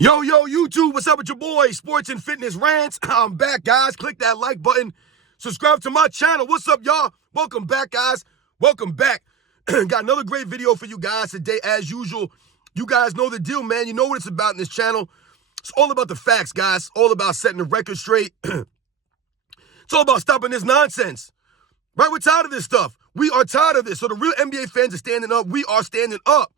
Yo, YouTube, what's up with your boy, Sports and Fitness Rants? I'm back, guys. Click that like button. Subscribe to my channel. What's up, y'all? Welcome back, guys. Welcome back. Got another great video for you guys today, as usual. You guys know the deal, man. You know what it's about in this channel. It's all about the facts, guys. All about setting the record straight. It's all about stopping this nonsense. Right? We're tired of this stuff. We are tired of this. So the real NBA fans are standing up. We are standing up.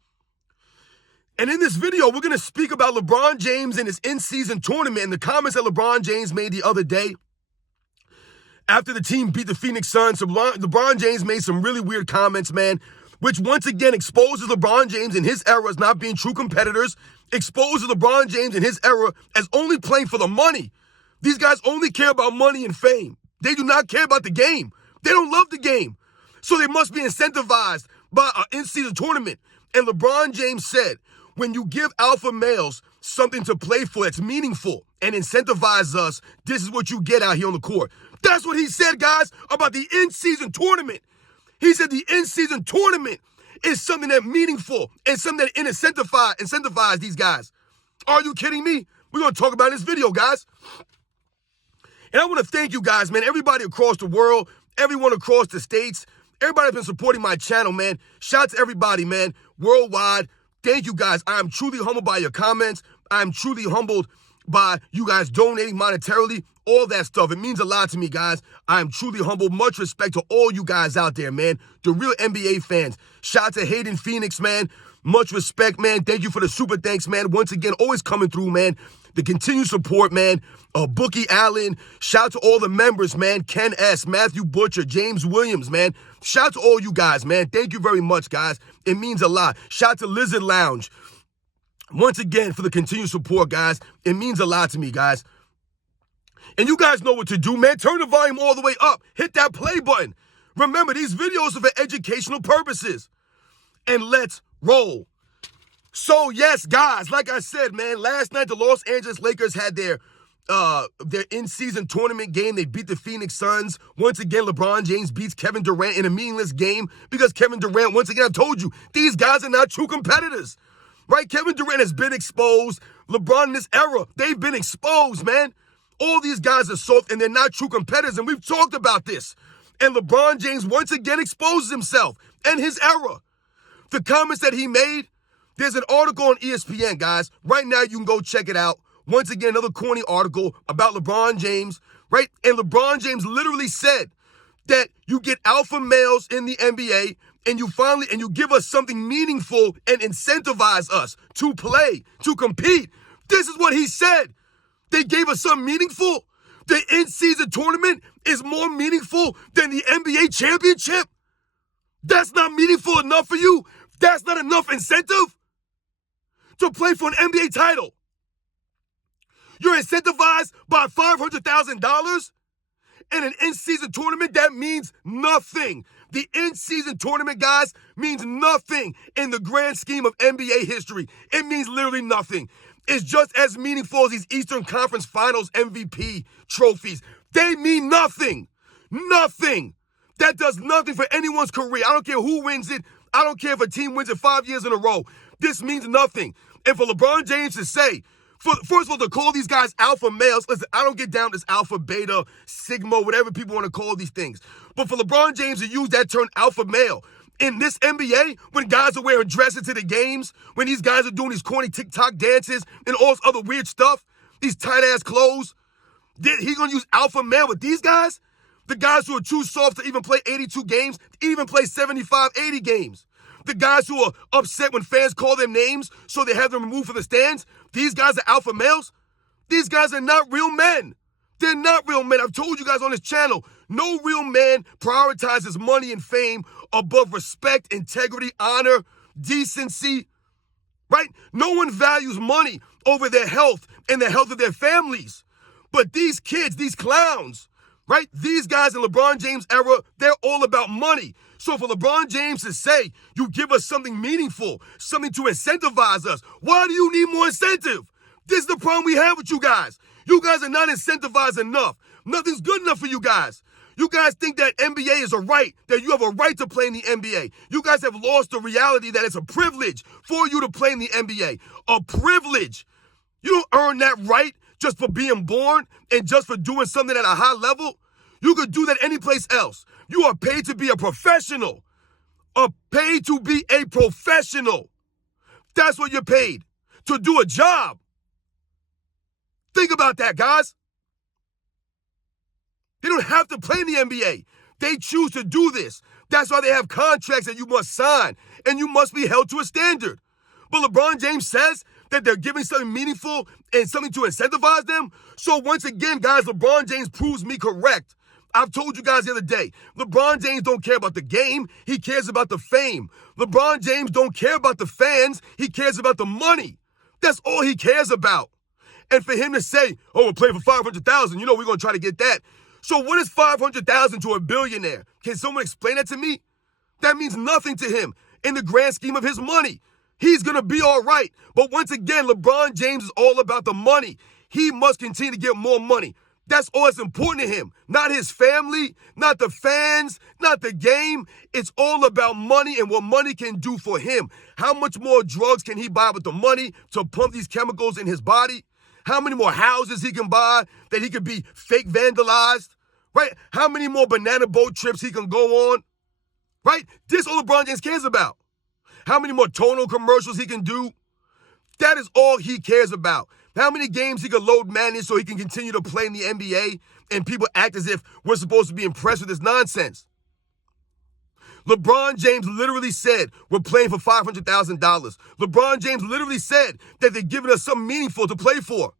And in this video, we're going to speak about LeBron James and his in-season tournament and the comments that LeBron James made the other day after the team beat the Phoenix Suns. So LeBron James made some really weird comments, man, which once again exposes LeBron James and his era as not being true competitors, exposes LeBron James and his era as only playing for the money. These guys only care about money and fame. They do not care about the game. They don't love the game. So they must be incentivized by an in-season tournament. And LeBron James said, when you give alpha males something to play for that's meaningful and incentivize us, this is what you get out here on the court. That's what he said, guys, about the in-season tournament. He said the in-season tournament is something that's meaningful and something that incentivize these guys. Are you kidding me? We're going to talk about in this video, guys. And I want to thank you guys, man, everybody across the world, everyone across the states, everybody that's been supporting my channel, man. Shout out to everybody, man, worldwide. Thank you, guys. I am truly humbled by your comments. I am truly humbled by you guys donating monetarily, all that stuff. It means a lot to me, guys. I am truly humbled. Much respect to all you guys out there, man. The real NBA fans. Shout out to Hayden Phoenix, man. Much respect, man. Thank you for the super thanks, man. Once again, always coming through, man. The continued support, man. Bookie Allen. Shout out to all the members, man. Ken S., Matthew Butcher, James Williams, man. Shout out to all you guys, man. Thank you very much, guys. It means a lot. Shout out to Lizard Lounge. Once again, for the continued support, guys. It means a lot to me, guys. And you guys know what to do, man. Turn the volume all the way up. Hit that play button. Remember, these videos are for educational purposes. And let's roll. So, yes, guys, like I said, man, last night the Los Angeles Lakers had their in-season tournament game. They beat the Phoenix Suns. Once again, LeBron James beats Kevin Durant in a meaningless game because Kevin Durant, once again, I've told you, these guys are not true competitors, right? Kevin Durant has been exposed. LeBron in this era, they've been exposed, man. All these guys are soft and they're not true competitors, and we've talked about this. And LeBron James once again exposes himself and his era. The comments that he made, there's an article on ESPN, guys. Right now, you can go check it out. Once again, another corny article about LeBron James, right? And LeBron James literally said that you get alpha males in the NBA and you give us something meaningful and incentivize us to play, to compete. This is what he said. They gave us something meaningful. The in-season tournament is more meaningful than the NBA championship. That's not meaningful enough for you. That's not enough incentive to play for an NBA title. You're incentivized by $500,000 in an in-season tournament. That means nothing. The in-season tournament, guys, means nothing in the grand scheme of NBA history. It means literally nothing. It's just as meaningful as these Eastern Conference Finals MVP trophies. They mean nothing. Nothing. That does nothing for anyone's career. I don't care who wins it. I don't care if a team wins it 5 years in a row. This means nothing. And for LeBron James to say, first of all, to call these guys alpha males, listen, I don't get down this alpha, beta, sigma, whatever people want to call these things. But for LeBron James to use that term alpha male in this NBA, when guys are wearing dresses to the games, when these guys are doing these corny TikTok dances and all this other weird stuff, these tight-ass clothes, he's going to use alpha male with these guys? The guys who are too soft to even play 82 games, even play 75, 80 games. The guys who are upset when fans call them names so they have them removed from the stands, these guys are alpha males? These guys are not real men. They're not real men. I've told you guys on this channel, no real man prioritizes money and fame above respect, integrity, honor, decency, right? No one values money over their health and the health of their families. But these kids, these clowns, right? These guys in LeBron James' era, they're all about money. So for LeBron James to say, you give us something meaningful, something to incentivize us, why do you need more incentive? This is the problem we have with you guys. You guys are not incentivized enough. Nothing's good enough for you guys. You guys think that NBA is a right, that you have a right to play in the NBA. You guys have lost the reality that it's a privilege for you to play in the NBA. A privilege. You don't earn that right just for being born and just for doing something at a high level. You could do that anyplace else. You are paid to be a professional. Are paid to be a professional. That's what you're paid. To do a job. Think about that, guys. They don't have to play in the NBA. They choose to do this. That's why they have contracts that you must sign, and you must be held to a standard. But LeBron James says that they're giving something meaningful and something to incentivize them. So once again, guys, LeBron James proves me correct. I've told you guys the other day, LeBron James don't care about the game. He cares about the fame. LeBron James don't care about the fans. He cares about the money. That's all he cares about. And for him to say, oh, we're playing for 500,000, we're going to try to get that. So what is 500,000 to a billionaire? Can someone explain that to me? That means nothing to him in the grand scheme of his money. He's going to be all right. But once again, LeBron James is all about the money. He must continue to get more money. That's all that's important to him. Not his family, not the fans, not the game. It's all about money and what money can do for him. How much more drugs can he buy with the money to pump these chemicals in his body? How many more houses he can buy that he could be fake vandalized, right? How many more banana boat trips he can go on, right? This is all LeBron James cares about. How many more tonal commercials he can do. That is all he cares about. How many games he can load manage so he can continue to play in the NBA and people act as if we're supposed to be impressed with this nonsense. LeBron James literally said we're playing for $500,000. LeBron James literally said that they're giving us something meaningful to play for.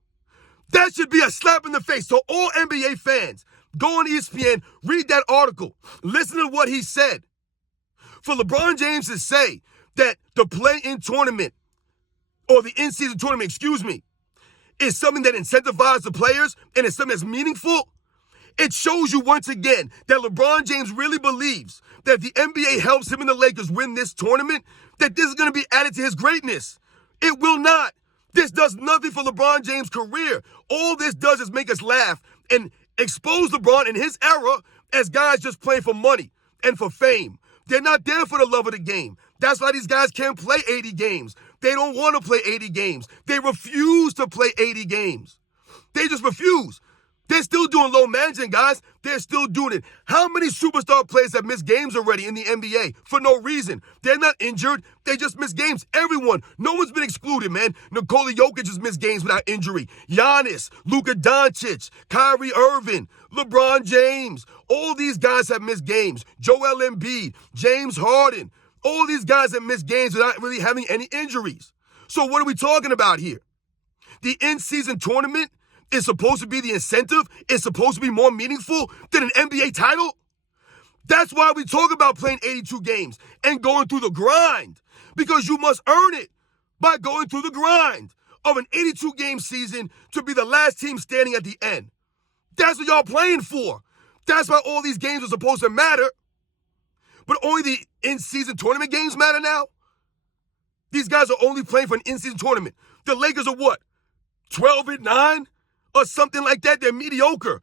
That should be a slap in the face to all NBA fans. Go on ESPN, read that article, listen to what he said. For LeBron James to say that the play-in tournament, or the in-season tournament, is something that incentivizes the players and it's something that's meaningful, it shows you once again that LeBron James really believes that if the NBA helps him and the Lakers win this tournament, that this is going to be added to his greatness. It will not. This does nothing for LeBron James' career. All this does is make us laugh and expose LeBron in his era as guys just playing for money and for fame. They're not there for the love of the game. That's why these guys can't play 80 games. They don't want to play 80 games. They refuse to play 80 games. They just refuse. They're still doing low management, guys. They're still doing it. How many superstar players have missed games already in the NBA for no reason? They're not injured. They just miss games. Everyone. No one's been excluded, man. Nikola Jokic has missed games without injury. Giannis, Luka Doncic, Kyrie Irving, LeBron James. All these guys have missed games. Joel Embiid, James Harden. All these guys have missed games without really having any injuries. So what are we talking about here? The in-season tournament is supposed to be the incentive. It's supposed to be more meaningful than an NBA title. That's why we talk about playing 82 games and going through the grind, because you must earn it by going through the grind of an 82-game season to be the last team standing at the end. That's what y'all playing for. That's why all these games are supposed to matter, but only the in-season tournament games matter now? These guys are only playing for an in-season tournament. The Lakers are what, 12-9? Or something like that. They're mediocre.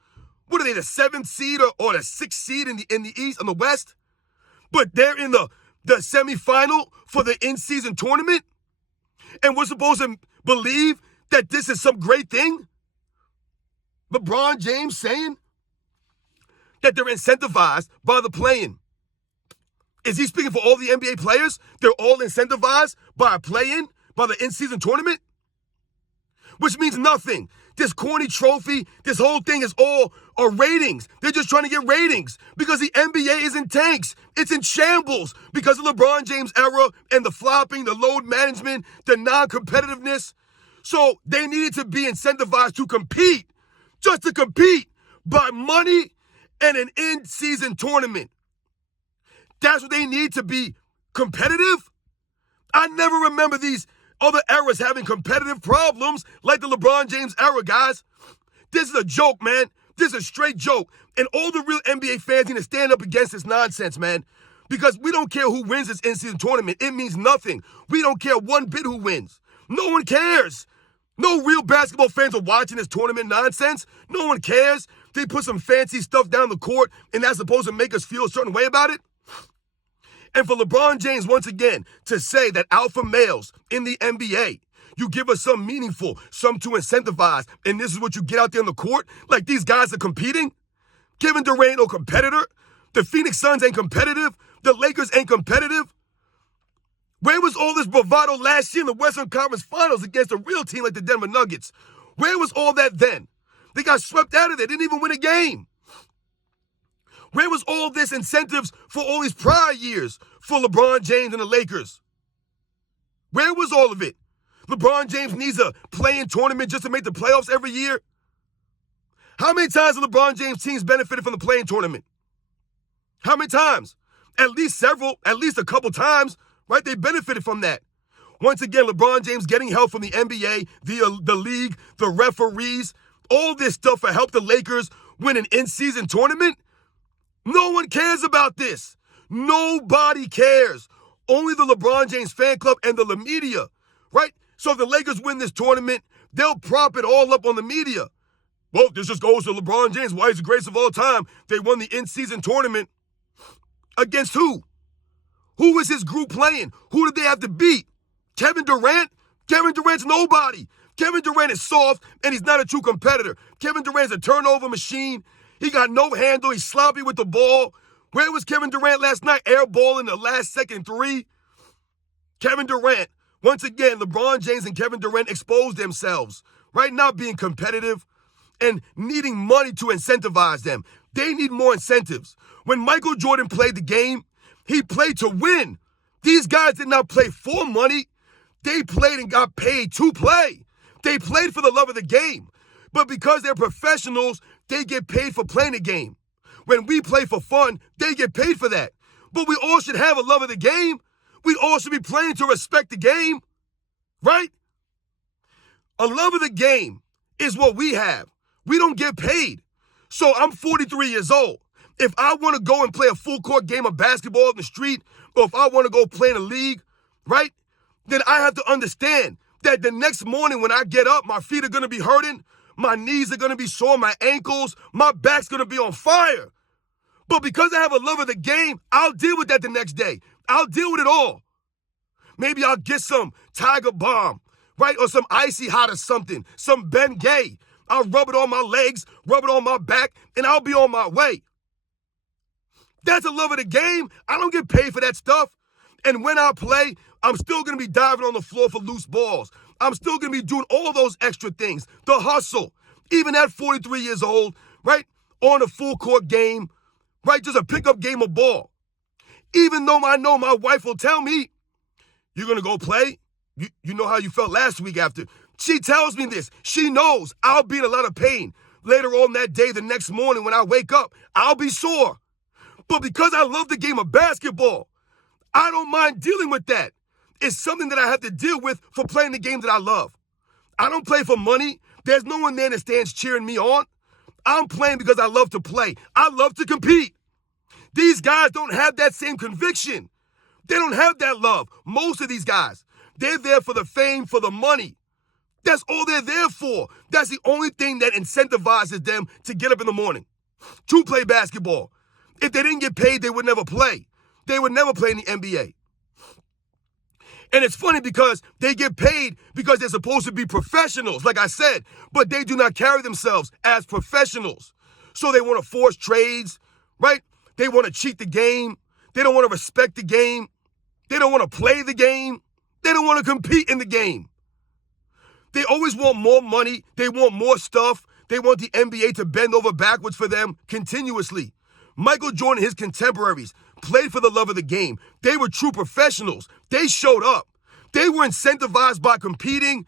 What are they, the 7th seed or the 6th seed in the East, on the West? But they're in the semifinal for the in-season tournament? And we're supposed to believe that this is some great thing? LeBron James saying that they're incentivized by the play-in. Is he speaking for all the NBA players? They're all incentivized by a play-in, by the in-season tournament? Which means nothing. This corny trophy, this whole thing is all ratings. They're just trying to get ratings because the NBA is in tanks. It's in shambles because of LeBron James' era and the flopping, the load management, the non-competitiveness. So they needed to be incentivized to compete, just to compete, by money and an in-season tournament. That's what they need to be competitive. I never remember these other eras having competitive problems like the LeBron James era, guys. This is a joke, man. This is a straight joke. And all the real NBA fans need to stand up against this nonsense, man. Because we don't care who wins this in-season tournament. It means nothing. We don't care one bit who wins. No one cares. No real basketball fans are watching this tournament nonsense. No one cares. They put some fancy stuff down the court and that's supposed to make us feel a certain way about it. And for LeBron James, once again, to say that alpha males in the NBA You give us some meaningful, some to incentivize, and this is what you get out there on the court? Like these guys are competing? Kevin Durant ain't no competitor. The Phoenix Suns ain't competitive. The Lakers ain't competitive. Where was all this bravado last year in the Western Conference Finals against a real team like the Denver Nuggets? Where was all that then? They got swept out of there. Didn't even win a game. Where was all this incentives for all these prior years for LeBron James and the Lakers? Where was all of it? LeBron James needs a play-in tournament just to make the playoffs every year. How many times have LeBron James teams benefited from the play-in tournament? How many times? At least several, at least a couple times, right? They benefited from that. Once again, LeBron James getting help from the NBA, the league, the referees, all this stuff to help the Lakers win an in-season tournament. No one cares about this. Nobody cares. Only the LeBron James fan club and the media, right? So if the Lakers win this tournament, they'll prop it all up on the media. Well, this just goes to LeBron James. Why he's the greatest of all time. They won the in-season tournament. Against who? Who was his group playing? Who did they have to beat? Kevin Durant? Kevin Durant's nobody. Kevin Durant is soft, and he's not a true competitor. Kevin Durant's a turnover machine. He got no handle. He's sloppy with the ball. Where was Kevin Durant last night? Airball in the last second three. Kevin Durant. Once again, LeBron James and Kevin Durant exposed themselves. Right now being competitive and needing money to incentivize them. They need more incentives. When Michael Jordan played the game, he played to win. These guys did not play for money. They played and got paid to play. They played for the love of the game. But because they're professionals, they get paid for playing the game. When we play for fun, they get paid for that. But we all should have a love of the game. We all should be playing to respect the game, right? A love of the game is what we have. We don't get paid. So I'm 43 years old. If I want to go and play a full court game of basketball in the street, or if I want to go play in a league, right, then I have to understand that the next morning when I get up, my feet are going to be hurting, my knees are going to be sore, my ankles, my back's going to be on fire. But because I have a love of the game, I'll deal with that the next day. I'll deal with it all. Maybe I'll get some Tiger Balm, right, or some Icy Hot or something, some Ben Gay. I'll rub it on my legs, rub it on my back, and I'll be on my way. That's a love of the game. I don't get paid for that stuff. And when I play, I'm still going to be diving on the floor for loose balls. I'm still going to be doing all those extra things. The hustle. Even at 43 years old, right? On a full court game, right? Just a pickup game of ball. Even though I know my wife will tell me, you're going to go play? You know how you felt last week after. She tells me this. She knows I'll be in a lot of pain. Later on that day, the next morning when I wake up, I'll be sore. But because I love the game of basketball, I don't mind dealing with that. It's something that I have to deal with for playing the game that I love. I don't play for money. There's no one there that stands cheering me on. I'm playing because I love to play. I love to compete. These guys don't have that same conviction. They don't have that love. Most of these guys, they're there for the fame, for the money. That's all they're there for. That's the only thing that incentivizes them to get up in the morning, to play basketball. If they didn't get paid, they would never play. They would never play in the NBA. And it's funny because they get paid because they're supposed to be professionals, like I said, but they do not carry themselves as professionals. So they want to force trades, right? They want to cheat the game. They don't want to respect the game. They don't want to play the game. They don't want to compete in the game. They always want more money. They want more stuff. They want the NBA to bend over backwards for them continuously. Michael Jordan and his contemporaries played for the love of the game. They were true professionals. They showed up. They were incentivized by competing.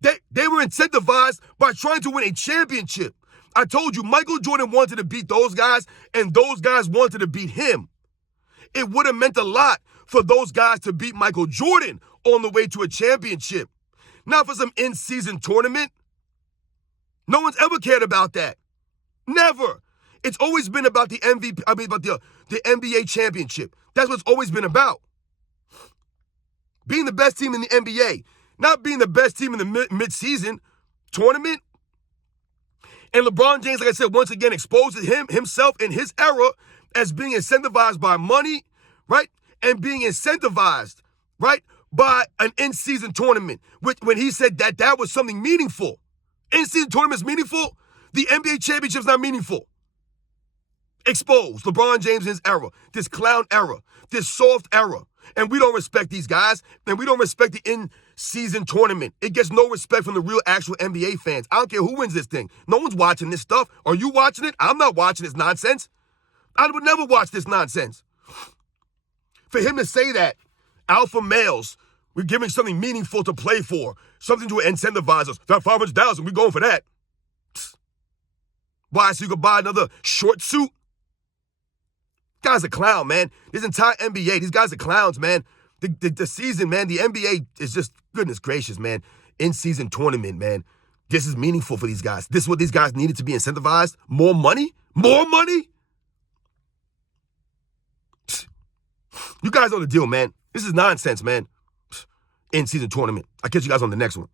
They were incentivized by trying to win a championship. I told you, Michael Jordan wanted to beat those guys, and those guys wanted to beat him. It would have meant a lot for those guys to beat Michael Jordan on the way to a championship. Not for some in-season tournament. No one's ever cared about that. Never. It's always been about the MVP, about the NBA championship. That's what it's always been about. Being the best team in the NBA, not being the best team in the mid-season tournament. And LeBron James, like I said, once again exposes himself in his era as being incentivized by money, right? And being incentivized, right, by an in-season tournament, when he said that was something meaningful. In-season tournament's meaningful. The NBA championship's not meaningful. Exposed. LeBron James in his era. This clown era. This soft era. And we don't respect these guys. And we don't respect the in-season tournament. It gets no respect from the real actual NBA fans. I don't care who wins this thing. No one's watching this stuff. Are you watching it? I'm not watching this nonsense. I would never watch this nonsense. For him to say that, alpha males, we're giving something meaningful to play for, something to incentivize us. That $500,000, we're going for that. Why? So you can buy another short suit? Guy's a clown, man. This entire NBA, these guys are clowns, man. The season, man, the NBA is just, goodness gracious, man. In-season tournament, man. This is meaningful for these guys. This is what these guys needed to be incentivized. More money? More money? You guys know the deal, man. This is nonsense, man. In-season tournament. I'll catch you guys on the next one.